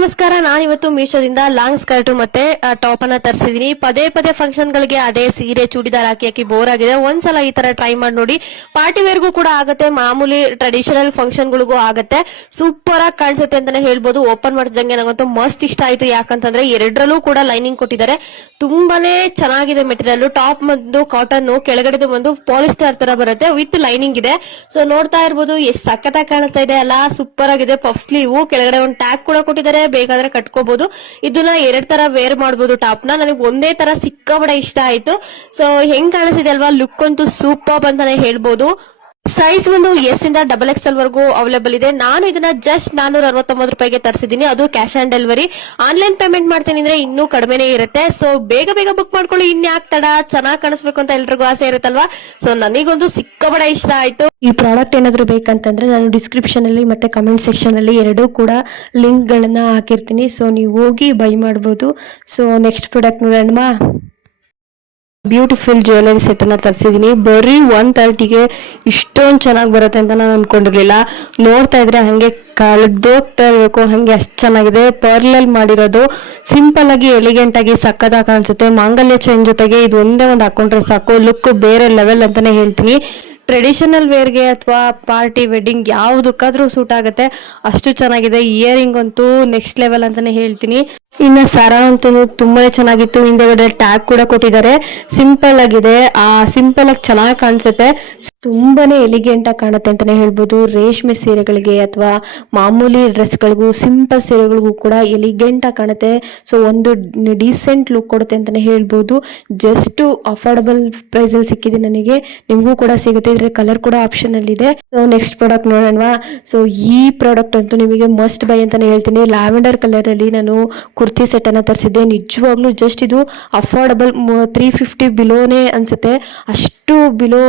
ನಮಸ್ಕಾರ. ನಾನು ಇವತ್ತು ಮೀಶೋದಿಂದ ಲಾಂಗ್ ಸ್ಕರ್ಟ್ ಮತ್ತೆ ಟಾಪ್ ಅನ್ನ ತರಿಸಿದೀನಿ. ಪದೇ ಪದೇ ಫಂಕ್ಷನ್ ಗಳಿಗೆ ಅದೇ ಸೀರೆ ಚೂಡಿದಾರ್ ಹಾಕಿ ಬೋರ್ ಆಗಿದೆ. ಒಂದ್ಸಲ ಈ ತರ ಟ್ರೈ ಮಾಡಿ ನೋಡಿ. ಪಾರ್ಟಿ ವೇರ್ಗೂ ಕೂಡ ಆಗತ್ತೆ, ಮಾಮೂಲಿ ಟ್ರೆಡಿಷನಲ್ ಫಂಕ್ಷನ್ ಗಳಿಗೂ ಆಗತ್ತೆ. ಸೂಪರ್ ಆಗಿ ಕಾಣಿಸುತ್ತೆ ಅಂತಾನೆ ಹೇಳ್ಬೋದು. ಓಪನ್ ಮಾಡ್ತಿದ್ದಂಗೆ ನಂಗಂತೂ ಮಸ್ತ್ ಇಷ್ಟ ಆಯ್ತು. ಯಾಕಂತಂದ್ರೆ ಎರಡರಲ್ಲೂ ಕೂಡ ಲೈನಿಂಗ್ ಕೊಟ್ಟಿದ್ದಾರೆ. ತುಂಬಾನೇ ಚೆನ್ನಾಗಿದೆ ಮೆಟೀರಿಯಲ್. ಟಾಪ್ ಒಂದು ಕಾಟನ್, ಕೆಳಗಡೆದು ಒಂದು ಪಾಲಿಸ್ಟರ್ ತರ ಬರುತ್ತೆ, ವಿತ್ ಲೈನಿಂಗ್ ಇದೆ. ಸೊ ನೋಡ್ತಾ ಇರ್ಬೋದು ಎಷ್ಟು ಸಖತ್ತಾಗಿ ಕಾಣಿಸ್ತಾ ಇದೆ ಅಲ್ಲ. ಸೂಪರ್ ಆಗಿದೆ. ಪಫ್ ಸ್ಲೀವ್, ಕೆಳಗಡೆ ಒಂದು ಟ್ಯಾಗ್ ಕೂಡ ಕೊಟ್ಟಿದ್ದಾರೆ, ಬೇಕಾದ್ರೆ ಕಟ್ಕೋಬಹುದು. ಇದನ್ನ ಎರಡ್ ತರ ವೇರ್ ಮಾಡಬಹುದು. ಟಾಪ್ ನ ನನಗೆ ಒಂದೇ ತರ ಸಿಕ್ಕಾಬಡೆ ಇಷ್ಟ ಆಯ್ತು. ಸೊ ಹೆಂಗ್ ಕಾಣಿಸ್ತಿದೆ ಅಲ್ವಾ, ಲುಕ್ ಅಂತೂ ಸೂಪರ್ ಅಂತಾನೆ ಹೇಳ್ಬೋದು. ಸೈಜ್ ಒಂದು ಎಸ್ ಇಂದ XXL ವರೆಗೂ ಅವೈಲೇಬಲ್ ಇದೆ. ನಾನು ಇದನ್ನ ಜಸ್ಟ್ 469 ರೂಪಾಯಿಗೆ ತರಿಸಿದೀನಿ. ಅದು cash on delivery. Online payment ಮಾಡ್ತೀನಿ ಅಂದ್ರೆ ಇನ್ನೂ ಕಡಿಮೆನೇ ಇರುತ್ತೆ. ಸೊ ಬೇಗ ಬೇಗ ಬುಕ್ ಮಾಡ್ಕೊಳ್ಳಿ. ಇನ್ಯಾಕ್ ತಡ, ಚೆನ್ನಾಗಿ ಕಾಣಿಸ್ಬೇಕು ಅಂತ ಎಲ್ರಿಗೂ ಆಸೆ ಇರುತ್ತಲ್ವಾ. ಸೊ ನನಗೊಂದು ಸಿಕ್ಕಾಬಡೆ ಇಷ್ಟ ಆಯ್ತು. ಈ ಪ್ರಾಡಕ್ಟ್ ಏನಾದ್ರು ಬೇಕಂತಂದ್ರೆ ನಾನು ಡಿಸ್ಕ್ರಿಪ್ಷನ್ ಅಲ್ಲಿ ಮತ್ತೆ ಕಮೆಂಟ್ ಸೆಕ್ಷನ್ ಅಲ್ಲಿ ಎರಡೂ ಕೂಡ ಲಿಂಕ್ ಗಳನ್ನ ಹಾಕಿರ್ತೀನಿ. ಸೊ ನೀವು ಹೋಗಿ ಬೈ ಮಾಡಬಹುದು. ಸೊ ನೆಕ್ಸ್ಟ್ ಪ್ರಾಡಕ್ಟ್ ನೋಡೋಣ. ಬ್ಯೂಟಿಫುಲ್ ಜ್ಯುವೆಲರಿ ಸೆಟ್ ಅನ್ನ ತರಿಸಿದೀನಿ. ಬರೀ 130ಗೆ ಇಷ್ಟೊಂದು ಚೆನ್ನಾಗಿ ಬರುತ್ತೆ ಅಂತ ನಾನು ಅನ್ಕೊಂಡಿರ್ಲಿಲ್ಲ. ನೋಡ್ತಾ ಇದ್ರೆ ಹಂಗೆ ಕಳೆದೋಗ್ತಾ ಇರ್ಬೇಕು, ಹಂಗೆ ಅಷ್ಟು ಚೆನ್ನಾಗಿದೆ. ಪರ್ಲಲ್ಲಿ ಮಾಡಿರೋದು, ಸಿಂಪಲ್ ಆಗಿ ಎಲಿಗೆಂಟ್ ಆಗಿ ಸಕ್ಕತ್ತಾಗಿ ಕಾಣಿಸುತ್ತೆ. ಮಾಂಗಲ್ಯ ಚೈನ್ ಜೊತೆಗೆ ಇದು ಒಂದೇ ಒಂದು ಹಾಕೊಂಡ್ರೆ ಸಾಕು, ಲುಕ್ ಬೇರೆ ಲೆವೆಲ್ ಅಂತಾನೆ ಹೇಳ್ತೀನಿ. ಟ್ರೆಡಿಷನಲ್ ವೇರ್ಗೆ ಅಥವಾ ಪಾರ್ಟಿ ವೆಡ್ಡಿಂಗ್ ಯಾವುದಕ್ಕಾದ್ರೂ ಸೂಟ್ ಆಗುತ್ತೆ, ಅಷ್ಟು ಚೆನ್ನಾಗಿದೆ. ಇಯರಿಂಗ್ ಅಂತೂ ನೆಕ್ಸ್ಟ್ ಲೆವೆಲ್ ಅಂತಾನೆ ಹೇಳ್ತೀನಿ. ಇನ್ನು ಸರ ಅಂತೂ ತುಂಬಾ ಚೆನ್ನಾಗಿತ್ತು. ಹಿಂದೆಗಡೆ ಟ್ಯಾಗ್ ಕೂಡ ಕೊಟ್ಟಿದ್ದಾರೆ. ಸಿಂಪಲ್ ಆಗಿದೆ, ಆ ಸಿಂಪಲ್ ಆಗಿ ಚೆನ್ನಾಗಿ ಕಾಣಿಸುತ್ತೆ. ತುಂಬಾನೇ ಎಲಿಗೆಂಟ್ ಆಗಿ ಕಾಣುತ್ತೆ ಅಂತಾನೆ ಹೇಳ್ಬೋದು. ರೇಷ್ಮೆ ಸೀರೆಗಳಿಗೆ ಅಥವಾ ಮಾಮೂಲಿ ಡ್ರೆಸ್ಗಳಿಗೂ ಸಿಂಪಲ್ ಸೀರೆಗಳಿಗೂ ಕೂಡ ಎಲಿಗೆಂಟ್ ಆಗಿ ಕಾಣುತ್ತೆ. ಸೊ ಒಂದು ಡೀಸೆಂಟ್ ಲುಕ್ ಕೊಡುತ್ತೆ ಅಂತಾನೆ ಹೇಳ್ಬೋದು. ಜಸ್ಟ್ ಅಫೋರ್ಡಬಲ್ ಪ್ರೈಸ್ ಅಲ್ಲಿ ಸಿಕ್ಕಿದೆ ನನಗೆ. ನಿಮಗೂ ಕೂಡ ಸಿಗುತ್ತೆ. ಇದ್ರೆ ಕಲರ್ ಕೂಡ ಆಪ್ಷನ್ ಅಲ್ಲಿ ಇದೆ. ಸೊ ನೆಕ್ಸ್ಟ್ ಪ್ರಾಡಕ್ಟ್ ನೋಡೋಣವಾ. ಸೊ ಈ ಪ್ರಾಡಕ್ಟ್ ಅಂತೂ ನಿಮಗೆ ಮಸ್ಟ್ ಬೈ ಅಂತಾನೆ ಹೇಳ್ತೀನಿ. ಲ್ಯಾವೆಂಡರ್ ಕಲರ್ ಅಲ್ಲಿ ನಾನು ಕುರ್ತಿ ಸೆಟ್ ಅನ್ನ ತರಿಸಿದ್ದೆ. ನಿಜವಾಗ್ಲೂ ಜಸ್ಟ್ ಇದು ಅಫೋರ್ಡಬಲ್ 350 ಬಿಲೋನೇ ಅನ್ಸುತ್ತೆ. ಅಷ್ಟು ಬಿಲೋ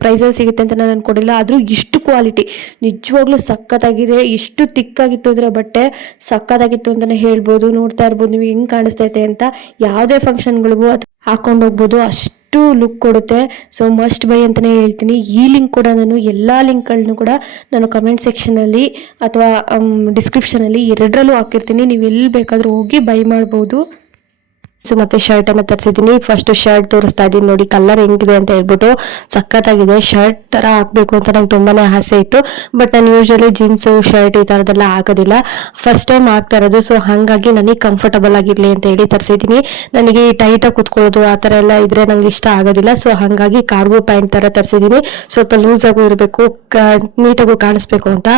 ಪ್ರೈಸ್ ಅಲ್ಲಿ ಸಿಗುತ್ತೆ ಅಂತ ನಾನು ಅನ್ಕೊಂಡಿಲ್ಲ. ಆದ್ರೂ ಇಷ್ಟು ಕ್ವಾಲಿಟಿ ನಿಜವಾಗ್ಲೂ ಸಖತ್ತಾಗಿದೆ. ಎಷ್ಟು ತಿಕ್ಕಾಗಿತ್ತು ಅಂದ್ರೆ ಬಟ್ಟೆ ಸಖತ್ತಾಗಿತ್ತು ಅಂತಾನೆ ಹೇಳ್ಬೋದು. ನೋಡ್ತಾ ಇರ್ಬೋದು ನೀವು ಹೆಂಗ್ ಕಾಣಿಸ್ತೈತೆ ಅಂತ. ಯಾವುದೇ ಫಂಕ್ಷನ್ಗಳಿಗೂ ಅದು ಹಾಕೊಂಡು ಹೋಗ್ಬೋದು, ಅಷ್ಟು ಲುಕ್ ಕೊಡುತ್ತೆ. ಸೊ ಮಸ್ಟ್ ಬೈ ಅಂತಾನೆ ಹೇಳ್ತೀನಿ. ಈ ಲಿಂಕ್ ಕೂಡ ನಾನು ಎಲ್ಲಾ ಲಿಂಕ್ಗಳನ್ನು ಕೂಡ ನಾನು ಕಮೆಂಟ್ ಸೆಕ್ಷನ್ ಅಲ್ಲಿ ಅಥವಾ ಡಿಸ್ಕ್ರಿಪ್ಷನ್ ಅಲ್ಲಿ ಎರಡರಲ್ಲೂ ಹಾಕಿರ್ತೀನಿ. ನೀವು ಎಲ್ಲಿ ಬೇಕಾದ್ರೂ ಹೋಗಿ ಬೈ ಮಾಡಬಹುದು. ಸೊ ಮತ್ತೆ ಶರ್ಟ್ ಅನ್ನ ತರಿಸಿದ್ದೀನಿ. ಫಸ್ಟ್ ಶರ್ಟ್ ತೋರಿಸ್ತಾ ಇದ್ದೀನಿ ನೋಡಿ, ಕಲರ್ ಹೆಂಗಿದೆ ಅಂತ ಹೇಳ್ಬಿಟ್ಟು. ಸಖತ್ತಾಗಿದೆ. ಶರ್ಟ್ ತರ ಹಾಕ್ಬೇಕು ಅಂತ ನಂಗೆ ತುಂಬಾನೇ ಆಸೆ ಇತ್ತು. ಬಟ್ ನಾನು ಯೂಶಲಿ ಜೀನ್ಸ್ ಶರ್ಟ್ ಈ ತರದೆಲ್ಲ ಹಾಕೋದಿಲ್ಲ, ಫಸ್ಟ್ ಟೈಮ್ ಹಾಕ್ತಾ ಇರೋದು. ಸೊ ಹಾಗಾಗಿ ನನಗೆ ಕಂಫರ್ಟಬಲ್ ಆಗಿರ್ಲಿ ಅಂತ ಹೇಳಿ ತರಿಸಿದ್ದೀನಿ. ನನಗೆ ಟೈಟ್ ಆಗಿ ಕುತ್ಕೊಳ್ಳೋದು ಆ ತರ ಎಲ್ಲ ಇದ್ರೆ ನಂಗೆ ಇಷ್ಟ ಆಗೋದಿಲ್ಲ. ಸೊ ಹಾಗಾಗಿ ಕಾರ್ಗೋ ಪ್ಯಾಂಟ್ ತರ ತರಿಸಿದ್ದೀನಿ. ಸ್ವಲ್ಪ ಲೂಸ್ ಆಗು ಇರಬೇಕು, ನೀಟಾಗೂ ಕಾಣಿಸ್ಬೇಕು ಅಂತ.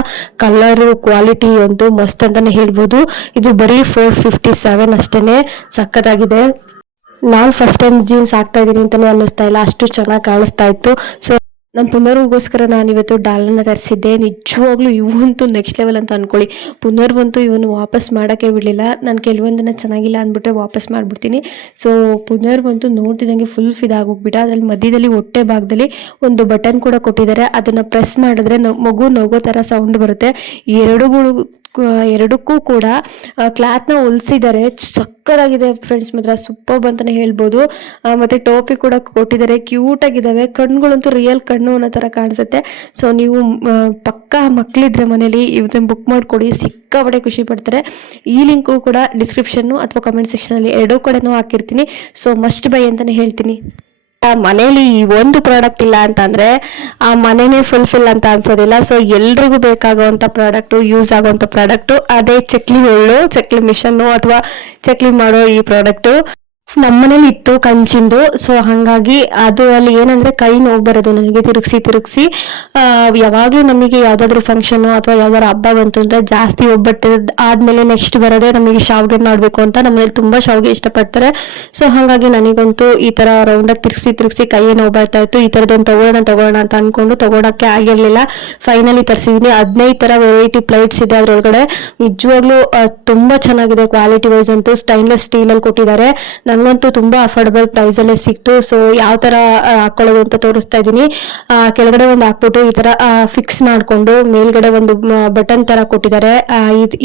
ಕಲರ್ ಕ್ವಾಲಿಟಿ ಅಂತೂ ಮಸ್ತ್ ಅಂತಾನೆ ಹೇಳ್ಬೋದು. ಇದು ಬರೀ 457 ಅಷ್ಟೇನೆ. ಸಖತ್ತಾಗಿದೆ. ನಾನು ಫಸ್ಟ್ ಟೈಮ್ ಜೀನ್ಸ್ ಹಾಕ್ತಾ ಇದೀನಿ ಅಂತಾನೆ ಅನ್ನಿಸ್ತಾ ಇಲ್ಲ, ಅಷ್ಟು ಚೆನ್ನಾಗಿ ಕಾಣಿಸ್ತಾ ಇತ್ತು. ಸೊ ನಮ್ಮ ಪುನರ್ಗೋಸ್ಕರ ನಾನು ಇವತ್ತು ಡಾಲನ್ನ ತರಿಸಿದ್ದೆ. ನಿಜವಾಗ್ಲೂ ಇವಂತೂ ನೆಕ್ಸ್ಟ್ ಲೆವೆಲ್ ಅಂತ ಅನ್ಕೊಳ್ಳಿ. ಪುನರ್ಗಂತೂ ಇವನು ವಾಪಸ್ ಮಾಡೋಕ್ಕೆ ಬಿಡಲಿಲ್ಲ. ನಾನು ಕೆಲವೊಂದನ್ನು ಚೆನ್ನಾಗಿಲ್ಲ ಅಂದ್ಬಿಟ್ರೆ ವಾಪಸ್ ಮಾಡಿಬಿಡ್ತೀನಿ. ಸೊ ಪುನರ್ಗಂತೂ ನೋಡ್ತಿದ್ದಂಗೆ ಫುಲ್ ಫಿದಾಗೋಗ್ಬಿಟ್ಟ. ಅದರಲ್ಲಿ ಮಧ್ಯದಲ್ಲಿ ಹೊಟ್ಟೆ ಭಾಗದಲ್ಲಿ ಒಂದು ಬಟನ್ ಕೂಡ ಕೊಟ್ಟಿದ್ದಾರೆ. ಅದನ್ನು ಪ್ರೆಸ್ ಮಾಡಿದ್ರೆ ಮಗು ನಗೋ ಥರ ಸೌಂಡ್ ಬರುತ್ತೆ. ಎರಡಕ್ಕೂ ಕೂಡ ಕ್ಲಾತ್ನ ಹೊಲಿಸಿದ್ದಾರೆ. ಸಕ್ಕತ್ತಾಗಿದೆ ಫ್ರೆಂಡ್ಸ್, ಮಾತ್ರ ಸೂಪರ್ ಅಂತಾನೆ ಹೇಳ್ಬೋದು. ಮತ್ತೆ ಟೋಪಿ ಕೂಡ ಕೊಟ್ಟಿದ್ದಾರೆ, ಕ್ಯೂಟ್ ಆಗಿದ್ದಾವೆ. ಕಣ್ಗಳಂತೂ ರಿಯಲ್ ಕಣ್ಣು ಅನ್ನೋ ತರ ಕಾಣಿಸುತ್ತೆ. ಸೊ ನೀವು ಪಕ್ಕಾ ಮಕ್ಕಳಿದ್ರೆ ಮನೇಲಿ ಇವತ್ತನ್ನು ಬುಕ್ ಮಾಡ್ಕೊಡಿ, ಸಿಕ್ಕಾಪಟ್ಟೆ ಖುಷಿ ಪಡ್ತಾರೆ. ಈ ಲಿಂಕು ಕೂಡ ಡಿಸ್ಕ್ರಿಪ್ಷನ್ ಅಥವಾ ಕಮೆಂಟ್ ಸೆಕ್ಷನ್ ಅಲ್ಲಿ ಎರಡೂ ಕಡೆನೂ ಹಾಕಿರ್ತೀನಿ. ಸೊ ಮಸ್ಟ್ ಬೈ ಅಂತಾನೆ ಹೇಳ್ತೀನಿ. ಮನೇಲಿ ಈ ಒಂದು ಪ್ರಾಡಕ್ಟ್ ಇಲ್ಲ ಅಂತಂದ್ರೆ ಆ ಮನೇನೆ ಫುಲ್ಫಿಲ್ ಅಂತ ಅನ್ಸೋದಿಲ್ಲ. ಸೊ ಎಲ್ರಿಗೂ ಬೇಕಾಗುವಂತ ಪ್ರಾಡಕ್ಟ್, ಯೂಸ್ ಆಗುವಂತ ಪ್ರಾಡಕ್ಟ್ ಅದೇ ಚಕ್ಲಿ ಹುಳ್ಳು, ಚಕ್ಲಿ ಮಿಷನ್ ಅಥವಾ ಚಕ್ಲಿ ಮಾಡೋ ಈ ಪ್ರಾಡಕ್ಟ್ ನಮ್ಮನೇಲಿ ಇತ್ತು ಕಂಚಿಂದು. ಸೊ ಹಾಗಾಗಿ ಅದು ಅಲ್ಲಿ ಏನಂದ್ರೆ ಕೈ ನೋವು ಬರೋದು ನನಗೆ ತಿರುಗಿಸಿ. ಯಾವಾಗ್ಲೂ ನಮಗೆ ಯಾವ್ದಾದ್ರು ಫಂಕ್ಷನ್ ಅಥವಾ ಯಾವ್ದಾದ್ರು ಹಬ್ಬ ಬಂತು ಅಂದ್ರೆ ಜಾಸ್ತಿ ಒಬ್ಬಟ್ಟು ಆದ್ಮೇಲೆ ನೆಕ್ಸ್ಟ್ ಬರೋದೇ ನಮಗೆ ಶಾವ್ಗೆ ಮಾಡ್ಬೇಕು ಅಂತ. ನಮ್ಮನೇಲಿ ತುಂಬಾ ಶಾವ್ಗೆ ಇಷ್ಟಪಡ್ತಾರೆ. ಸೊ ಹಾಗಾಗಿ ನನಗಂತೂ ಈ ತರ ರೌಂಡಾಗಿ ತಿರುಗಿಸಿ ಕೈಯೇ ನೋವು ಬರ್ತಾ ಇತ್ತು. ಈ ತರದೊಂದು ತಗೊಳ್ಳೋಣ ಅಂತ ಅನ್ಕೊಂಡು ತಗೊಳಕ್ಕೆ ಆಗಿರ್ಲಿಲ್ಲ. ಫೈನಲಿ ತರಿಸಿದೀನಿ. 15 ತರ ವೆರೈಟಿ ಪ್ಲೇಟ್ಸ್ ಇದೆ ಅದ್ರೊಳಗಡೆ. ನಿಜವಾಗ್ಲೂ ತುಂಬಾ ಚೆನ್ನಾಗಿದೆ. ಕ್ವಾಲಿಟಿ ವೈಸ್ ಅಂತೂ ಸ್ಟೈನ್ಲೆಸ್ ಸ್ಟೀಲ್ ಅಲ್ಲಿ ಕೊಟ್ಟಿದ್ದಾರೆ. ನಂಗೆ ನಂಗಂತೂ ತುಂಬಾ ಅಫೋರ್ಡಬಲ್ ಪ್ರೈಸ್ ಅಲ್ಲೇ ಸಿಕ್ತು. ಸೊ ಯಾವ ತರ ಹಾಕೊಳ್ಳೋದು ಅಂತ ತೋರಿಸ್ತಾ ಇದೀನಿ. ಕೆಳಗಡೆ ಒಂದು ಹಾಕ್ಬಿಟ್ಟು ಈ ತರ ಫಿಕ್ಸ್ ಮಾಡ್ಕೊಂಡು ಮೇಲ್ಗಡೆ ಒಂದು ಬಟನ್ ತರ ಕೊಟ್ಟಿದ್ದಾರೆ.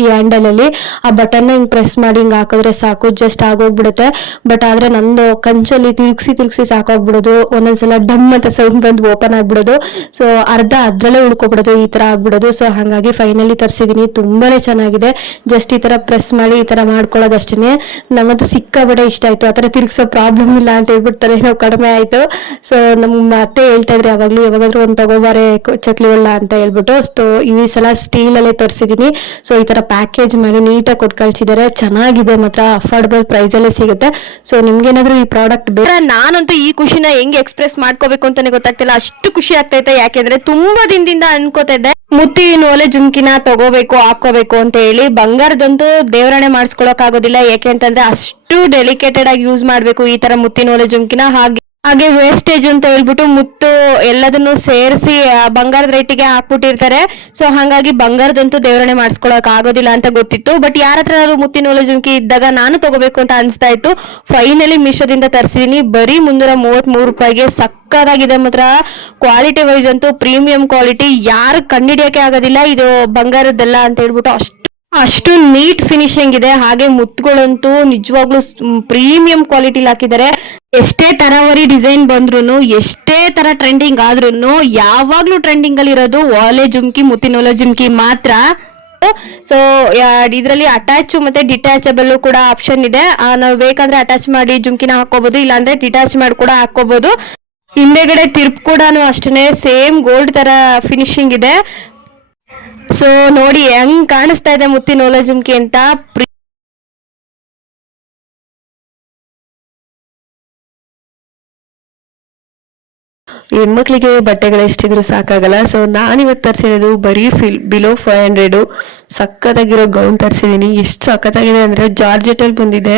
ಈ ಹ್ಯಾಂಡಲ್ ಅಲ್ಲಿ ಆ ಬಟನ್ ಹಿಂಗ್ ಪ್ರೆಸ್ ಮಾಡಿ ಹಿಂಗ್ ಹಾಕಿದ್ರೆ ಸಾಕು, ಜಸ್ಟ್ ಆಗೋಗ್ಬಿಡುತ್ತೆ. ಬಟ್ ಆದ್ರೆ ನಂದು ಕಂಚಲ್ಲಿ ತಿರುಗಿಸಿ ಸಾಕಾಗ್ಬಿಡೋದು, ಒಂದೊಂದ್ಸಲ ಡಮ್ ಅಂತ ಸೌಂಡ್ ಬಂದು ಓಪನ್ ಆಗ್ಬಿಡೋದು. ಸೊ ಅರ್ಧ ಅದ್ರಲ್ಲೇ ಉಳ್ಕೊಬಿಡೋದು, ಈ ತರ ಆಗ್ಬಿಡೋದು. ಸೊ ಹಾಗಾಗಿ ಫೈನಲಿ ತರಿಸಿದೀನಿ. ತುಂಬಾನೇ ಚೆನ್ನಾಗಿದೆ. ಜಸ್ಟ್ ಈ ತರ ಪ್ರೆಸ್ ಮಾಡಿ ಈ ತರ ಮಾಡ್ಕೊಳ್ಳೋದಷ್ಟೇನೆ. ನಂಗಂತೂ ಸಿಕ್ಕಾಬಡೆ ಇಷ್ಟ ಆಯ್ತು. ಆ ತರ ತಿರುಗಿಸೋ ಪ್ರಾಬ್ಲಮ್ ಇಲ್ಲ ಅಂತ ಹೇಳ್ಬಿಡ್ತಾರೆ, ನಾವು ಕಡಿಮೆ ಆಯ್ತು. ಸೊ ನಮ್ಮ ಅತ್ತೆ ಹೇಳ್ತಾ ಇದ್ರೆ ಯಾವಾಗ್ಲೂ ಯಾವಾಗಾದ್ರೂ ಒಂದು ತಗೋಬಾರೆ ಚಕ್ಲಿ ಒಳ್ಳ ಅಂತ ಹೇಳ್ಬಿಟ್ಟು. ಸೊ ಈ ಸಲ ಸ್ಟೀಲ್ ಅಲ್ಲೇ ತರಿಸಿದೀನಿ. ಸೊ ಈ ತರ ಪ್ಯಾಕೇಜ್ ಮಾಡಿ ನೀಟಾಗಿ ಕೊಟ್ಟು ಕಳ್ಸಿದ್ದಾರೆ. ಚೆನ್ನಾಗಿದೆ, ಮಾತ್ರ ಅಫೋರ್ಡಬಲ್ ಪ್ರೈಸ್ ಅಲ್ಲೇ ಸಿಗುತ್ತೆ. ಸೊ ನಿಮ್ಗೇನಾದ್ರೂ ಈ ಪ್ರಾಡಕ್ಟ್ ಬೇರೆ, ನಾನಂತೂ ಈ ಖುಷಿನ ಹೆಂಗ್ ಎಕ್ಸ್ಪ್ರೆಸ್ ಮಾಡ್ಕೋಬೇಕು ಅಂತಾನೆ ಗೊತ್ತಾಗ್ತಿಲ್ಲ, ಅಷ್ಟು ಖುಷಿ ಆಗ್ತೈತೆ. ಯಾಕೆಂದ್ರೆ ತುಂಬಾ ದಿನದಿಂದ ಅನ್ಕೋತಾ ಇದ್ದೆ ಮುತ್ತಿನ ಓಲೆ ಜುಮ್ಕಿನ ತಗೋಬೇಕು ಹಾಕೋಬೇಕು ಅಂತ ಹೇಳಿ. ಬಂಗಾರದಂತೂ ದೇವರಣೆ ಮಾಡಿಸ್ಕೊಳಕ್ ಆಗೋದಿಲ್ಲ, ಯಾಕೆ ಅಂತಂದ್ರೆ ಅಷ್ಟು ಡೆಲಿಕೇಟೆಡ್ ಆಗಿ ಯೂಸ್ ಮಾಡ್ಬೇಕು ಈ ತರ ಮುತ್ತಿನ ಓಲೆ ಜುಮ್ಕಿನ. ಹಾಗೆ ವೇಸ್ಟೇಜ್ ಅಂತ ಹೇಳ್ಬಿಟ್ಟು ಮುತ್ತು ಎಲ್ಲದನ್ನು ಸೇರಿಸಿ ಬಂಗಾರದ ರೇಟಿಗೆ ಹಾಕ್ಬಿಟ್ಟಿರ್ತಾರೆ. ಸೊ ಹಾಗಾಗಿ ಬಂಗಾರದಂತೂ ದೇವರಣೆ ಮಾಡಿಸ್ಕೊಳಕ್ ಆಗೋದಿಲ್ಲ ಅಂತ ಗೊತ್ತಿತ್ತು. ಬಟ್ ಯಾರ ಹತ್ರ ಮುತ್ತಿನ ಓಲೆ ಜುಮ್ಕಿ ಇದ್ದಾಗ ನಾನು ತಗೋಬೇಕು ಅಂತ ಅನ್ಸ್ತಾ ಇತ್ತು. ಫೈನಲಿ ಮೀಶೋದಿಂದ ತರಿಸಿದೀನಿ. ಬರೀ 333 ರೂಪಾಯಿಗೆ ಸಕ್ಕದಾಗಿದೆ ಮಾತ್ರ. ಕ್ವಾಲಿಟಿ ವೈಸ್ ಅಂತೂ ಪ್ರೀಮಿಯಂ ಕ್ವಾಲಿಟಿ, ಯಾರು ಕಂಡಿಡಿಯಕ್ಕೆ ಆಗೋದಿಲ್ಲ ಇದು ಬಂಗಾರದ್ದೆಲ್ಲ ಅಂತ ಹೇಳ್ಬಿಟ್ಟು. ಅಷ್ಟು ನೀಟ್ ಫಿನಿಶಿಂಗ್ ಇದೆ. ಹಾಗೆ ಮುತ್ತುಗಳಂತೂ ನಿಜವಾಗ್ಲೂ ಪ್ರೀಮಿಯಂ ಕ್ವಾಲಿಟಿಲಿ ಹಾಕಿದ್ದಾರೆ. ಎಷ್ಟೇ ತರಾವರಿ ಡಿಸೈನ್ ಬಂದ್ರು, ಎಷ್ಟೇ ತರ ಟ್ರೆಂಡಿಂಗ್ ಆದ್ರೂ ಯಾವಾಗ್ಲೂ ಟ್ರೆಂಡಿಂಗ್ ಅಲ್ಲಿ ಇರೋದು ಓಲೆ ಜುಮ್ಕಿ, ಮುತ್ತಿನ ಓಲೆ ಜುಮ್ಕಿ ಮಾತ್ರ. ಸೊ ಇದರಲ್ಲಿ ಅಟ್ಯಾಚ್ ಮತ್ತೆ ಡಿಟ್ಯಾಚಬಲ್ ಕೂಡ ಆಪ್ಷನ್ ಇದೆ. ನಾವು ಬೇಕಂದ್ರೆ ಅಟ್ಯಾಚ್ ಮಾಡಿ ಜುಮ್ಕಿನ ಹಾಕೋಬಹುದು, ಇಲ್ಲಾಂದ್ರೆ ಡಿಟ್ಯಾಚ್ ಮಾಡಿ ಕೂಡ ಹಾಕೋಬಹುದು. ಹಿಂದೆಗಡೆ ತಿರ್ಪ್ ಕೂಡ ಅಷ್ಟೇ ಸೇಮ್ ಗೋಲ್ಡ್ ತರ ಫಿನಿಶಿಂಗ್ ಇದೆ. ಸೊ ನೋಡಿ ಹೆಂಗ್ ಕಾಣಿಸ್ತಾ ಇದೆ ಮುತ್ತಿನ ಓಲೆ ಜುಮ್ಕಿ ಅಂತ. ಹೆಣ್ಮಕ್ಳಿಗೆ ಬಟ್ಟೆಗಳು ಎಷ್ಟಿದ್ರು ಸಾಕಾಗಲ್ಲ. ಸೊ ನಾನಿವತ್ತು ತರಿಸಿರೋದು ಬರೀ ಬಿಲೋ 500 ಸಕ್ಕತ್ತಾಗಿರೋ ಗೌನ್ ತರಿಸಿದೀನಿ. ಎಷ್ಟು ಸಕ್ಕತ್ತಾಗಿದೆ ಅಂದ್ರೆ ಜಾರ್ಜೆಟ್ ಅಲ್ಲಿ ಬಂದಿದೆ.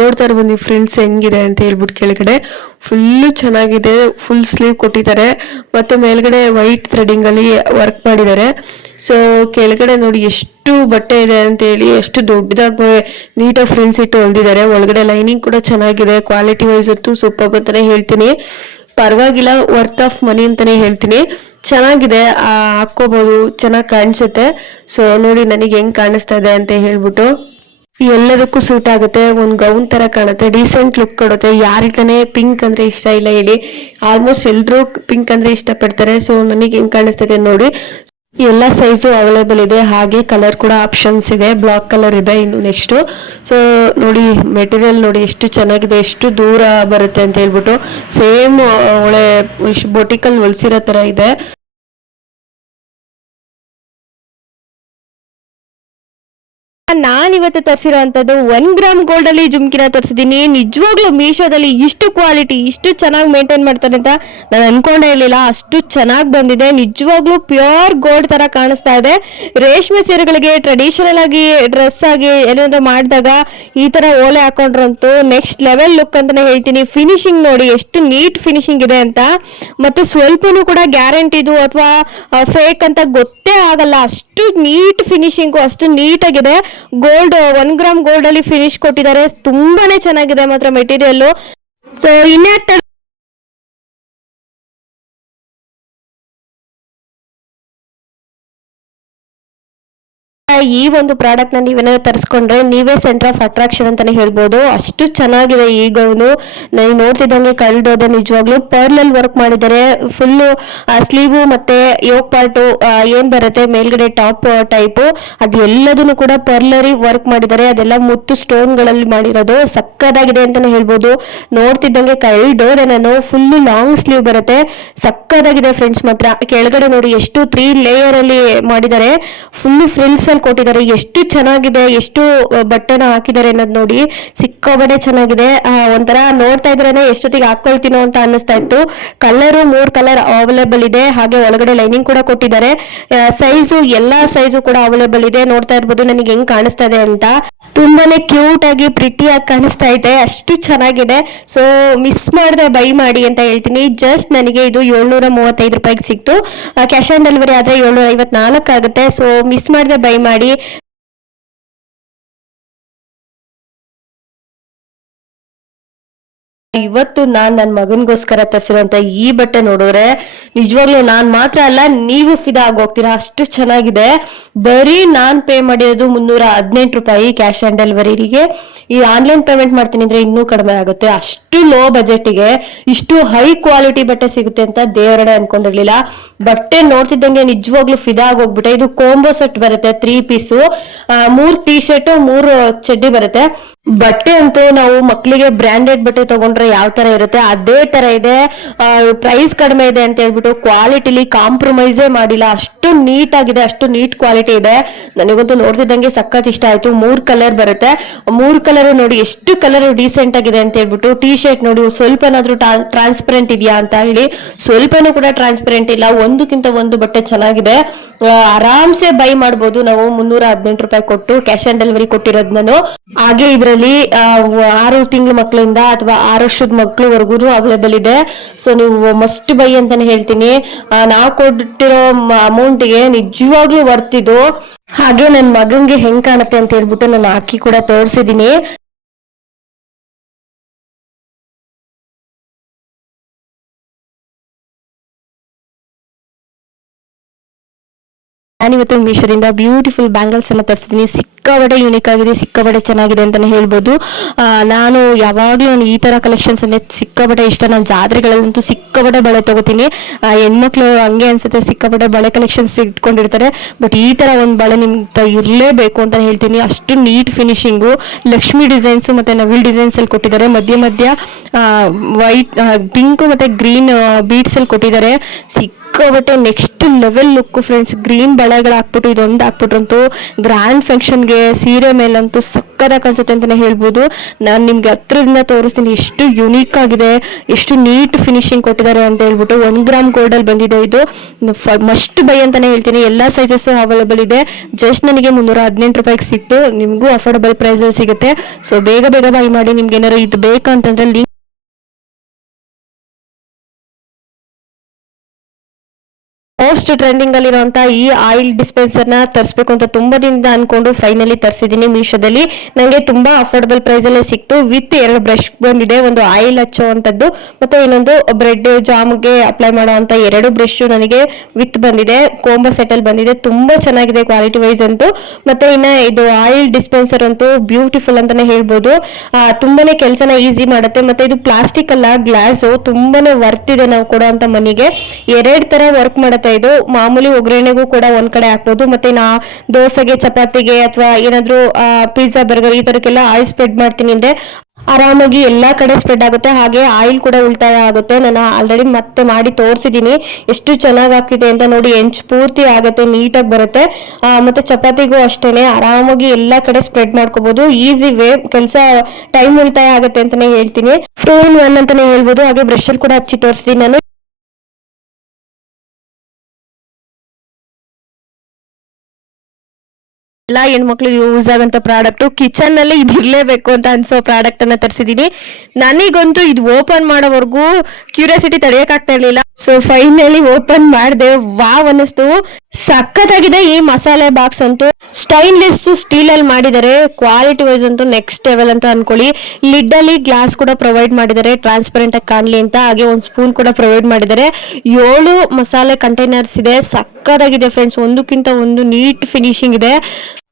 ನೋಡ್ತಾ ಇರ್ಬೋದು ಫ್ರಿಲ್ಸ್ ಹೆಂಗಿದೆ ಅಂತ ಹೇಳ್ಬಿಟ್ಟು. ಕೆಳಗಡೆ ಫುಲ್ಲು ಚೆನ್ನಾಗಿದೆ, ಫುಲ್ ಸ್ಲೀವ್ ಕೊಟ್ಟಿದ್ದಾರೆ. ಮತ್ತೆ ಮೇಲ್ಗಡೆ ವೈಟ್ ಥ್ರೆಡಿಂಗ್ ಅಲ್ಲಿ ವರ್ಕ್ ಮಾಡಿದ್ದಾರೆ. ಸೊ ಕೆಳಗಡೆ ನೋಡಿ ಎಷ್ಟು ಬಟ್ಟೆ ಇದೆ ಅಂತ ಹೇಳಿ, ಎಷ್ಟು ದೊಡ್ಡದಾಗಿ ನೀಟಾಗಿ ಫ್ರಿಲ್ಸ್ ಇಟ್ಟು ಹೊಲ್ದಿದ್ದಾರೆ. ಒಳಗಡೆ ಲೈನಿಂಗ್ ಕೂಡ ಚೆನ್ನಾಗಿದೆ. ಕ್ವಾಲಿಟಿ ವೈಸ್ ಅಂತೂ ಸೂಪರ್ ಅಂತಾನೆ ಹೇಳ್ತೀನಿ. ಪರವಾಗಿಲ್ಲ, ವರ್ತ್ ಆಫ್ ಮನಿ ಅಂತಾನೆ ಹೇಳ್ತೀನಿ. ಚೆನ್ನಾಗಿದೆ, ಹಾಕೋಬಹುದು, ಚೆನ್ನಾಗಿ ಕಾಣಿಸುತ್ತೆ. ಸೊ ನೋಡಿ ನನಗೆ ಹೆಂಗ್ ಕಾಣಿಸ್ತಾ ಇದೆ ಅಂತ ಹೇಳ್ಬಿಟ್ಟು. ಎಲ್ಲದಕ್ಕೂ ಸೂಟ್ ಆಗುತ್ತೆ. ಒಂದು ಗೌನ್ ತರ ಕಾಣುತ್ತೆ, ಡೀಸೆಂಟ್ ಲುಕ್ ಕೊಡುತ್ತೆ. ಯಾರಿಗಾನೆ ಪಿಂಕ್ ಅಂದ್ರೆ ಇಷ್ಟ ಇಲ್ಲ ಹೇಳಿ, ಆಲ್ಮೋಸ್ಟ್ ಎಲ್ರು ಪಿಂಕ್ ಅಂದ್ರೆ ಇಷ್ಟಪಡ್ತಾರೆ. ಸೊ ನನಗೆ ಹೆಂಗ್ ಕಾಣಿಸ್ತದೆ ನೋಡಿ. ಎಲ್ಲ ಸೈಜು ಅವೈಲೇಬಲ್ ಇದೆ. ಹಾಗೆ ಕಲರ್ ಕೂಡ ಆಪ್ಷನ್ಸ್ ಇದೆ. ಬ್ಲಾಕ್ ಕಲರ್ ಇದೆ ಇನ್ನು ನೆಕ್ಸ್ಟ್. ಸೊ ನೋಡಿ ಮೆಟೀರಿಯಲ್ ನೋಡಿ ಎಷ್ಟು ಚೆನ್ನಾಗಿದೆ, ಎಷ್ಟು ದೂರ ಬರುತ್ತೆ ಅಂತ ಹೇಳ್ಬಿಟ್ಟು. ಸೇಮ್ ಒಳ್ಳೆ ಬೊಟಿಕಲ್ ಹೊಲ್ಸಿರೋ ತರ ಇದೆ. ನಾನಿವತ್ತು ತರಿಸಿರೋಂಥದ್ದು 1 ಗ್ರಾಮ್ ಗೋಲ್ಡ್ ಅಲ್ಲಿ ಜುಮ್ಕಿನ ತರಿಸಿದೀನಿ. ನಿಜವಾಗ್ಲೂ ಮೀಶೋದಲ್ಲಿ ಇಷ್ಟು ಕ್ವಾಲಿಟಿ ಇಷ್ಟು ಚೆನ್ನಾಗಿ ಮೇಂಟೈನ್ ಮಾಡ್ತಾರೆ ಅಂತ ನಾನು ಅನ್ಕೊಂಡೇ ಇರಲಿಲ್ಲ. ಅಷ್ಟು ಚೆನ್ನಾಗಿ ಬಂದಿದೆ. ನಿಜವಾಗ್ಲೂ ಪ್ಯೂರ್ ಗೋಲ್ಡ್ ತರ ಕಾಣಿಸ್ತಾ ಇದೆ. ರೇಷ್ಮೆ ಸೀರೆಗಳಿಗೆ ಟ್ರೆಡಿಷನಲ್ ಆಗಿ ಡ್ರೆಸ್ ಆಗಿ ಏನಾದ್ರು ಮಾಡಿದಾಗ ಈ ತರ ಓಲೆ ಹಾಕೊಂಡ್ರಂತೂ ನೆಕ್ಸ್ಟ್ ಲೆವೆಲ್ ಲುಕ್ ಅಂತಾನೆ ಹೇಳ್ತೀನಿ. ಫಿನಿಶಿಂಗ್ ನೋಡಿ ಎಷ್ಟು ನೀಟ್ ಫಿನಿಶಿಂಗ್ ಇದೆ ಅಂತ. ಮತ್ತೆ ಸ್ವಲ್ಪನೂ ಕೂಡ ಗ್ಯಾರಂಟಿದು ಅಥವಾ ಫೇಕ್ ಅಂತ ಗೊತ್ತೇ ಆಗಲ್ಲ. ಅಷ್ಟು ನೀಟ್ ಫಿನಿಶಿಂಗು, ಅಷ್ಟು ನೀಟ್ ಆಗಿದೆ. ಗೋಲ್ಡ್ 1 ಗ್ರಾಮ್ ಗೋಲ್ಡ್ ಅಲ್ಲಿ ಫಿನಿಶ್ ಕೊಟ್ಟಿದ್ದಾರೆ. ತುಂಬಾನೇ ಚೆನ್ನಾಗಿದೆ ಮಾತ್ರ ಮೆಟೀರಿಯಲ್. ಸೊ ಇನ್ಯಾಕ್ ಈ ಒಂದು ಪ್ರಾಡಕ್ಟ್ ನ ನೀವೇನಾದ್ರು ತರಿಸ್ಕೊಂಡ್ರೆ ನೀವೇ ಸೆಂಟರ್ ಆಫ್ ಅಟ್ರಾಕ್ಷನ್ ಅಂತಾನೆ ಹೇಳ್ಬೋದು. ಅಷ್ಟು ಚೆನ್ನಾಗಿದೆ ಈ ಗೌನು. ನಾನು ನೋಡ್ತಿದ್ದಂಗೆ ಕಳೆದೋದೆ. ನಿಜವಾಗ್ಲೂ ಪರ್ಲ್ ಅಲ್ಲಿ ವರ್ಕ್ ಮಾಡಿದ್ದಾರೆ. ಫುಲ್ ಸ್ಲೀವ್ ಮತ್ತೆ ಯೋಕ್ ಪಾರ್ಟ್ ಏನ್ ಬರುತ್ತೆ ಮೇಲ್ಗಡೆ ಟಾಪ್ ಟೈಪ್, ಅದು ಎಲ್ಲದನ್ನು ಕೂಡ ಪರ್ಲರಿ ವರ್ಕ್ ಮಾಡಿದ್ದಾರೆ. ಅದೆಲ್ಲ ಮುತ್ತು ಸ್ಟೋನ್ ಗಳಲ್ಲಿ ಮಾಡಿರೋದು. ಸಕ್ಕದಾಗಿದೆ ಅಂತಾನೆ ಹೇಳ್ಬೋದು. ನೋಡ್ತಿದ್ದಂಗೆ ಕಳೆದೋದೆ ನಾನು. ಫುಲ್ ಲಾಂಗ್ ಸ್ಲೀವ್ ಬರುತ್ತೆ. ಸಕ್ಕದಾಗಿದೆ ಫ್ರೆಂಡ್ಸ್ ಮಾತ್ರ. ಕೆಳಗಡೆ ನೋಡಿ ಎಷ್ಟು 3 ಲೇಯರ್ ಅಲ್ಲಿ ಮಾಡಿದ್ದಾರೆ. ಫುಲ್ ಫ್ರಿಲ್ಸ್ ಅಲ್ಲಿ ಕೊಟ್ಟಿದ್ದಾರೆ. ಎಷ್ಟು ಚೆನ್ನಾಗಿದೆ, ಎಷ್ಟು ಬಟ್ಟೆನ ಹಾಕಿದ್ದಾರೆ ಅನ್ನೋದು ನೋಡಿ. ಸಿಕ್ಕಾಬಡೆ ಚೆನ್ನಾಗಿದೆ. ಒಂಥರ ನೋಡ್ತಾ ಇದ್ರೇನೆ ಎಷ್ಟೊತ್ತಿಗೆ ಹಾಕೊಳ್ತೀನೋ ಅಂತ ಅನ್ನಿಸ್ತಾ ಇತ್ತು. ಕಲರು 3 ಕಲರ್ ಅವೈಲೇಬಲ್ ಇದೆ. ಹಾಗೆ ಒಳಗಡೆ ಲೈನಿಂಗ್ ಕೂಡ ಕೊಟ್ಟಿದ್ದಾರೆ. ಸೈಜು ಎಲ್ಲಾ ಸೈಜು ಕೂಡ ಅವೈಲೇಬಲ್ ಇದೆ. ನೋಡ್ತಾ ಇರ್ಬೋದು ನನಗೆ ಹೆಂಗ್ ಕಾಣಿಸ್ತಾ ಇದೆ ಅಂತ. ತುಂಬಾನೇ ಕ್ಯೂಟ್ ಆಗಿ ಪ್ರಿಟಿ ಆಗಿ ಕಾಣಿಸ್ತಾ ಇದೆ. ಅಷ್ಟು ಚೆನ್ನಾಗಿದೆ. ಸೊ ಮಿಸ್ ಮಾಡದೆ ಬೈ ಮಾಡಿ ಅಂತ ಹೇಳ್ತೀನಿ. ಜಸ್ಟ್ ನನಗೆ ಇದು 735 ರೂಪಾಯಿಗೆ ಸಿಕ್ತು. ಕ್ಯಾಶ್ ಆನ್ ಡೆಲಿವರಿ ಆದ್ರೆ 754 ಆಗುತ್ತೆ. ಸೊ ಮಿಸ್ ಮಾಡದೆ ಬೈ ಮಾಡಿ. ಇವತ್ತು ನನ್ನ ಮಗನಿಗೋಸ್ಕರ ತರಿಸಿರುವಂತ ಈ ಬಟ್ಟೆ ನೋಡಿದ್ರೆ ನಿಜವಾಗ್ಲೂ ನಾನ್ ಮಾತ್ರ ಅಲ್ಲ, ನೀವು ಫಿದಾ ಆಗೋಗ್ತೀರಾ, ಅಷ್ಟು ಚೆನ್ನಾಗಿದೆ. ಬರೀ ನಾನ್ ಪೇ ಮಾಡಿರೋದು 318 ರೂಪಾಯಿ ಕ್ಯಾಶ್ ಆನ್ ಡೆಲಿವರಿಗೆ. ಈ ಆನ್ಲೈನ್ ಪೇಮೆಂಟ್ ಮಾಡ್ತೀನಿ ಅಂದ್ರೆ ಇನ್ನೂ ಕಡಿಮೆ ಆಗುತ್ತೆ. ಅಷ್ಟು ಲೋ ಬಜೆಟ್ಗೆ ಇಷ್ಟು ಹೈ ಕ್ವಾಲಿಟಿ ಬಟ್ಟೆ ಸಿಗುತ್ತೆ ಅಂತ ದೇವರಡೆ ಅನ್ಕೊಂಡಿರ್ಲಿಲ್ಲ. ಬಟ್ಟೆ ನೋಡ್ತಿದ್ದಂಗೆ ನಿಜವಾಗ್ಲೂ ಫಿದಾ ಆಗೋಗ್ಬಿಟ್ಟೆ. ಇದು ಕೋಂಬೋ ಸೆಟ್ ಬರುತ್ತೆ, 3 ಪೀಸು, 3 ಟೀ ಶರ್ಟ್, 3 ಚಡ್ಡಿ ಬರುತ್ತೆ. ಬಟ್ಟೆ ಅಂತೂ ನಾವು ಮಕ್ಕಳಿಗೆ ಬ್ರಾಂಡೆಡ್ ಬಟ್ಟೆ ತಗೊಂಡ್ರೆ ಯಾವ ತರ ಇರುತ್ತೆ ಅದೇ ತರ ಇದೆ. ಪ್ರೈಸ್ ಕಡಿಮೆ ಇದೆ ಅಂತ ಹೇಳ್ಬಿಟ್ಟು ಕ್ವಾಲಿಟಿಲಿ ಕಾಂಪ್ರಮೈಸೇ ಮಾಡಿಲ್ಲ. ಅಷ್ಟು ನೀಟ್ ಆಗಿದೆ, ಅಷ್ಟು ನೀಟ್ ಕ್ವಾಲಿಟಿ ಇದೆ. ನನಗಂತೂ ನೋಡ್ತಿದ್ದಂಗೆ ಸಖತ್ ಇಷ್ಟ ಆಯ್ತು. 3 ಕಲರ್ ಬರುತ್ತೆ. 3 ಕಲರ್ ನೋಡಿ ಎಷ್ಟು ಕಲರ್ ಡೀಸೆಂಟ್ ಆಗಿದೆ ಅಂತ ಹೇಳ್ಬಿಟ್ಟು. ಟೀ ಶರ್ಟ್ ನೋಡಿ ಸ್ವಲ್ಪನಾದ್ರೂ ಟ್ರಾನ್ಸ್ಪರೆಂಟ್ ಇದೆಯಾ ಅಂತ ಹೇಳಿ, ಸ್ವಲ್ಪನೂ ಕೂಡ ಟ್ರಾನ್ಸ್ಪರೆಂಟ್ ಇಲ್ಲ. ಒಂದಕ್ಕಿಂತ ಒಂದು ಬಟ್ಟೆ ಚೆನ್ನಾಗಿದೆ. ಆರಾಮ್ಸೆ ಬೈ ಮಾಡ್ಬೋದು ನಾವು 318 ರೂಪಾಯಿ ಕೊಟ್ಟು. ಕ್ಯಾಶ್ ಆನ್ ಡೆಲಿವರಿ ಕೊಟ್ಟಿರೋದು ನಾನು. ಹಾಗೆ ಇದ್ರಲ್ಲಿ 6 ತಿಂಗಳ ಮಕ್ಕಳಿಂದ ಅಥವಾ 6 ವರ್ಷದ ಮಕ್ಕಳವರೆಗೂ ಅವೈಲೇಬಲ್ ಇದೆ. ಸೊ ನೀವು ಮಸ್ಟ್ ಬೈ ಅಂತಾನೆ ಹೇಳ್ತೀನಿ. ನಾವು ಕೊಟ್ಟಿರೋ ಅಮೌಂಟ್ಗೆ ನಿಜವಾಗ್ಲೂ ವರ್ತಿದ್ದು. ಹಾಗೆ ನನ್ನ ಮಗಂಗೆ ಹೆಂಗ್ ಕಾಣುತ್ತೆ ಅಂತ ಹೇಳ್ಬಿಟ್ಟು ನಾನು ಹಾಕಿ ಕೂಡ ತೋರಿಸಿದೀನಿ. ನಾನಿವತ್ತು ಮೀಶೋದಿಂದ ಬ್ಯೂಟಿಫುಲ್ ಬ್ಯಾಂಗಲ್ಸ್ ಅನ್ನ ತರಿಸಿದ್ದೀನಿ. ಸಿಕ್ಕಾಬಡೆ ಯೂನಿಕ್ ಆಗಿದೆ, ಸಿಕ್ಕಾಬಡೆ ಚೆನ್ನಾಗಿದೆ ಅಂತಾನೆ ಹೇಳ್ಬೋದು. ನಾನು ಯಾವಾಗ್ಲೂ ಈ ತರ ಕಲೆಕ್ಷನ್ಸ್ ಅಂದ್ರೆ ಸಿಕ್ಕಾಬಡೆ ಇಷ್ಟ. ನಾನು ಜಾತ್ರೆಗಳಲ್ಲಂತೂ ಸಿಕ್ಕಾಬಡೆ ಬಳೆ ತಗೋತೀನಿ. ಹೆಣ್ಮಕ್ಳು ಹಂಗೆ ಅನ್ಸುತ್ತೆ, ಸಿಕ್ಕಾಬಡೆ ಬಳೆ ಕಲೆಕ್ಷನ್ಸ್ ಇಟ್ಕೊಂಡಿರ್ತಾರೆ. ಬಟ್ ಈ ತರ ಒಂದು ಬಳೆ ನಿಮ್ಗೆ ಇರಲೇಬೇಕು ಅಂತ ಹೇಳ್ತೀನಿ. ಅಷ್ಟು ನೀಟ್ ಫಿನಿಶಿಂಗು, ಲಕ್ಷ್ಮಿ ಡಿಸೈನ್ಸ್ ಮತ್ತೆ ನವಿಲ್ ಡಿಸೈನ್ಸ್ ಅಲ್ಲಿ ಕೊಟ್ಟಿದ್ದಾರೆ. ಮಧ್ಯ ಮಧ್ಯ ವೈಟ್, ಪಿಂಕ್ ಮತ್ತೆ ಗ್ರೀನ್ ಬೀಡ್ಸ್ ಅಲ್ಲಿ ಕೊಟ್ಟಿದ್ದಾರೆ. ಸಿಕ್ಕಾಬಟ್ಟೆ next level look friends. Green ಬಳೆಗಳು ಹಾಕ್ಬಿಟ್ಟು ಇದೊಂದು ಹಾಕ್ಬಿಟ್ರಂತೂ ಗ್ರ್ಯಾಂಡ್ ಫಂಕ್ಷನ್ಗೆ ಸೀರೆ ಮೇಲಂತೂ ಸಕ್ಕತ್ತಾಗಿ ಅನ್ಸುತ್ತೆ ಅಂತಾನೆ ಹೇಳ್ಬೋದು. ನಾನು ನಿಮ್ಗೆ ಹತ್ರದಿಂದ ತೋರಿಸ್ತೀನಿ ಎಷ್ಟು ಯುನೀಕ್ ಆಗಿದೆ, ಎಷ್ಟು ನೀಟ್ ಫಿನಿಶಿಂಗ್ ಕೊಟ್ಟಿದ್ದಾರೆ ಅಂತ ಹೇಳ್ಬಿಟ್ಟು. 1 ಗ್ರಾಮ್ ಗೋಲ್ಡ್ ಅಲ್ಲಿ ಬಂದಿದೆ ಇದು. ಮಸ್ಟ್ ಬೈ ಅಂತಾನೆ ಹೇಳ್ತೀನಿ. ಎಲ್ಲಾ ಸೈಜಸ್ ಅವೈಲೇಬಲ್ ಇದೆ. ಜಸ್ಟ್ ನನಗೆ 318 ರೂಪಾಯಿಗೆ ಸಿಕ್ತು. ನಿಮ್ಗೂ ಅಫೋರ್ಡಬಲ್ ಪ್ರೈಸ್ ಅಲ್ಲಿ ಸಿಗುತ್ತೆ. ಸೊ ಬೇಗ ಬೇಗ ಬೈ ಮಾಡಿ. ನಿಮ್ಗೆ ಏನಾದ್ರು ಇದು ಬೇಕಂತಂದ್ರೆ ಲಿಂಕ್ ಮೋಸ್ಟ್ ಟ್ರೆಂಡಿಂಗ್ ಅಲ್ಲಿರುವಂತ ಈ ಆಯಿಲ್ ಡಿಸ್ಪೆನ್ಸರ್ ನ ತರಿಸಬೇಕು ಅಂತ ತುಂಬಾ ದಿನದಿಂದ ಅನ್ಕೊಂಡು ಫೈನಲಿ ತರಿಸಿದೀನಿ ಮೀಶೋದಲ್ಲಿ. ನಂಗೆ ತುಂಬಾ ಅಫೋರ್ಡಬಲ್ ಪ್ರೈಸ್ ಅಲ್ಲೇ ಸಿಕ್ತು. ವಿತ್ 2 ಬ್ರಷ್ ಬಂದಿದೆ, ಒಂದು ಆಯಿಲ್ ಹಚ್ಚುವಂತದ್ದು ಮತ್ತೆ ಇನ್ನೊಂದು ಬ್ರೆಡ್ ಜಾಮ್ಗೆ ಅಪ್ಲೈ ಮಾಡುವಂತ 2 ಬ್ರಷ್ ನನಗೆ ವಿತ್ ಬಂದಿದೆ. ಕೋಂಬೋ ಸೆಟ್ ಅಲ್ಲಿ ಬಂದಿದೆ. ತುಂಬಾ ಚೆನ್ನಾಗಿದೆ ಕ್ವಾಲಿಟಿ ವೈಸ್ ಅಂತೂ. ಮತ್ತೆ ಇನ್ನ ಇದು ಆಯಿಲ್ ಡಿಸ್ಪೆನ್ಸರ್ ಅಂತೂ ಬ್ಯೂಟಿಫುಲ್ ಅಂತಾನೆ ಹೇಳ್ಬೋದು. ತುಂಬಾನೇ ಕೆಲಸನ ಈಸಿ ಮಾಡುತ್ತೆ. ಮತ್ತೆ ಇದು ಪ್ಲಾಸ್ಟಿಕ್ ಅಲ್ಲ, ಗ್ಲಾಸ್. ತುಂಬಾನೇ ವರ್ತ್ ಇದೆ ನಾವು ಕೊಡುವಂತ ಮನಿಗೆ. 2 ತರ ವರ್ಕ್ ಮಾಡುತ್ತೆ ಇದು. ಮಾಮೂಲಿ ಒಗ್ಗರಣೆಗೂ ಕೂಡ ಒಂದ್ ಕಡೆ ಹಾಕ್ಬೋದು. ಮತ್ತೆ ನಾ ದೋಸೆಗೆ, ಚಪಾತಿಗೆ ಅಥವಾ ಏನಾದ್ರು ಪಿಜ್ಜಾ, ಬರ್ಗರ್ ಈ ತರಕ್ಕೆಲ್ಲ ಆಯಿಲ್ ಸ್ಪ್ರೆಡ್ ಮಾಡ್ತೀನಿ ಅಂದ್ರೆ ಆರಾಮಾಗಿ ಎಲ್ಲಾ ಕಡೆ ಸ್ಪ್ರೆಡ್ ಆಗುತ್ತೆ. ಹಾಗೆ ಆಯಿಲ್ ಕೂಡ ಉಳಿತಾಯ ಆಗುತ್ತೆ. ನಾನು ಆಲ್ರೆಡಿ ಮತ್ತೆ ಮಾಡಿ ತೋರಿಸಿದೀನಿ ಎಷ್ಟು ಚೆನ್ನಾಗಿ ಆಗ್ತಿದೆ ಅಂತ. ನೋಡಿ, ಹೆಂಚು ಪೂರ್ತಿ ಆಗುತ್ತೆ, ನೀಟಾಗಿ ಬರುತ್ತೆ. ಮತ್ತೆ ಚಪಾತಿಗೂ ಅಷ್ಟೇನೆ ಆರಾಮಾಗಿ ಎಲ್ಲಾ ಕಡೆ ಸ್ಪ್ರೆಡ್ ಮಾಡ್ಕೋಬಹುದು. ಈಸಿ ವೇ, ಕೆಲಸ ಟೈಮ್ ಉಳಿತಾಯ ಆಗುತ್ತೆ ಅಂತಾನೆ ಹೇಳ್ತೀನಿ. 2 in 1 ಅಂತಾನೆ ಹೇಳ್ಬೋದು. ಹಾಗೆ ಬ್ರಷ್ ಅಲ್ಲಿ ಕೂಡ ಹಚ್ಚಿ ತೋರಿಸ್ತೀನಿ ನಾನು. ಎಲ್ಲಾ ಹೆಣ್ಮಕ್ಳು ಯೂಸ್ ಆಗಂತ ಪ್ರಾಡಕ್ಟ್, ಕಿಚನ್ ನಲ್ಲಿ ಇದಿರ್ಲೇಬೇಕು ಅಂತ ಅನ್ಸೋ ಪ್ರಾಡಕ್ಟ್ ಅನ್ನ ತರಿಸಿದೀನಿ. ನನಗಂತೂ ಇದು ಓಪನ್ ಮಾಡೋವರೆಗೂ ಕ್ಯೂರಿಯಾಸಿಟಿ ತಡೆಯಕ್ ಆಗ್ತಾ ಇರ್ಲಿಲ್ಲ. ಸೊ ಫೈನಲಿ ಓಪನ್ ಮಾಡಿದೆ. ವಾವ್ ಅನ್ನಿಸ್ತು. ಸಖತ್ತಾಗಿದೆ ಈ ಮಸಾಲೆ ಬಾಕ್ಸ್ ಅಂತೂ. ಸ್ಟೈನ್ಲೆಸ್ ಸ್ಟೀಲ್ ಅಲ್ಲಿ ಮಾಡಿದ್ದಾರೆ. ಕ್ವಾಲಿಟಿ ವೈಸ್ ಅಂತೂ ನೆಕ್ಸ್ಟ್ ಲೆವೆಲ್ ಅಂತ ಅನ್ಕೊಳ್ಳಿ. ಲಿಡ್ ಅಲ್ಲಿ ಗ್ಲಾಸ್ ಕೂಡ ಪ್ರೊವೈಡ್ ಮಾಡಿದ್ದಾರೆ, ಟ್ರಾನ್ಸ್ಪರೆಂಟ್ ಆಗಿ ಕಾಣ್ಲಿ ಅಂತ. ಹಾಗೆ ಒಂದು ಸ್ಪೂನ್ ಕೂಡ ಪ್ರೊವೈಡ್ ಮಾಡಿದ್ದಾರೆ. 7 ಮಸಾಲೆ ಕಂಟೈನರ್ಸ್ ಇದೆ. ಸಕ್ಕತ್ತಾಗಿದೆ ಫ್ರೆಂಡ್ಸ್. ಒಂದಕ್ಕಿಂತ ಒಂದು ನೀಟ್ ಫಿನಿಶಿಂಗ್ ಇದೆ.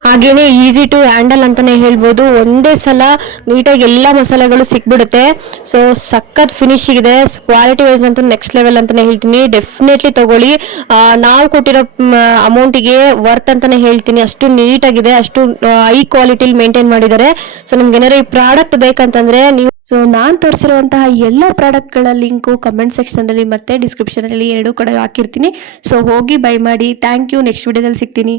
ಹಾಗೇನೆ ಈಸಿ ಟು ಹ್ಯಾಂಡಲ್ ಅಂತಾನೆ ಹೇಳ್ಬೋದು. ಒಂದೇ ಸಲ ನೀಟಾಗಿ ಎಲ್ಲಾ ಮಸಾಲೆಗಳು ಸಿಕ್ಬಿಡುತ್ತೆ. ಸೊ ಸಖತ್ ಫಿನಿಶ್ ಇದೆ. ಕ್ವಾಲಿಟಿ ವೈಸ್ ಅಂತೂ ನೆಕ್ಸ್ಟ್ ಲೆವೆಲ್ ಅಂತಾನೆ ಹೇಳ್ತೀನಿ. ಡೆಫಿನೆಟ್ಲಿ ತಗೊಳ್ಳಿ. ನಾವು ಕೊಟ್ಟಿರೋ ಅಮೌಂಟಿಗೆ ವರ್ತ್ ಅಂತಾನೆ ಹೇಳ್ತೀನಿ. ಅಷ್ಟು ನೀಟ್ ಆಗಿದೆ, ಅಷ್ಟು ಹೈ ಕ್ವಾಲಿಟಿಲಿ ಮೇಂಟೈನ್ ಮಾಡಿದ್ದಾರೆ. ಸೊ ನಿಮ್ಗೆ ಏನಾದ್ರು ಈ ಪ್ರಾಡಕ್ಟ್ ಬೇಕಂತಂದ್ರೆ ನೀವು, ಸೊ ನಾನ್ ತೋರಿಸಿರುವಂತಹ ಎಲ್ಲ ಪ್ರಾಡಕ್ಟ್ ಗಳ ಲಿಂಕ್ ಕಮೆಂಟ್ ಸೆಕ್ಷನ್ ಅಲ್ಲಿ ಮತ್ತೆ ಡಿಸ್ಕ್ರಿಪ್ಷನ್ ಅಲ್ಲಿ 2 ಕಡೆ ಹಾಕಿರ್ತೀನಿ. ಸೊ ಹೋಗಿ ಬೈ ಮಾಡಿ. Thank you. ನೆಕ್ಸ್ಟ್ ವಿಡಿಯೋದಲ್ಲಿ ಸಿಗ್ತೀನಿ.